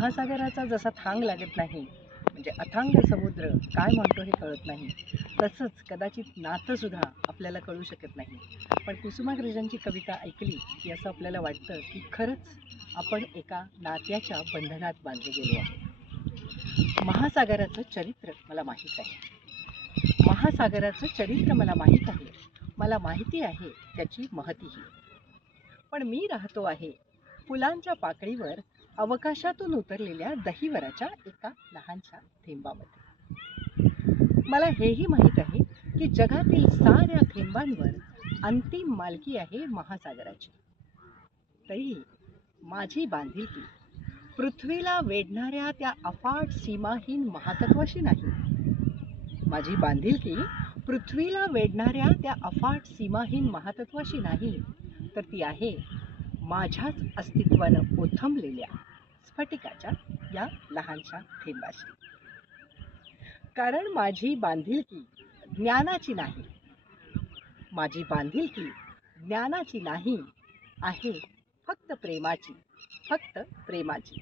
महासागराचा जसा थांग लागत नाही, म्हणजे अथांग समुद्र काय म्हणतो हे कळत नाही, तसंच कदाचित नातंसुद्धा आपल्याला कळू शकत नाही. पण कुसुमाग्रजांची कविता ऐकली की असं आपल्याला वाटतं की खरंच आपण एका नात्याच्या बंधनात बांधले गेलो आहोत. महासागराचं चरित्र मला माहीत आहे. महासागराचं चरित्र मला माहीत आहे. मला माहिती आहे त्याची महतीही. पण मी राहतो आहे फुलांच्या पाकळीवर अवकाशातून उतरलेल्या दहिवराच्या एका लहानशा थेंबामध्ये. मला हेही माहीत आहे की जगातील साऱ्या थेंबांवर अंतिम मालकी आहे महासागराची. तरी माझी बांधिलकी पृथ्वीला वेढणाऱ्या त्या अफाट सीमाहीन महातत्वाशी नाही. माझी बांधिलकी पृथ्वीला वेढणाऱ्या त्या अफाट सीमाहीन महातत्वाशी नाही, तर ती आहे माझ्याच अस्तित्वानं ओथंबलेल्या स्फटिकाच्या या लहानशा थेंबाशी. कारण माझी बांधिलकी ज्ञानाची नाही, माझी बांधिलकी ज्ञानाची नाही आहे, फक्त प्रेमाची, फक्त प्रेमाची.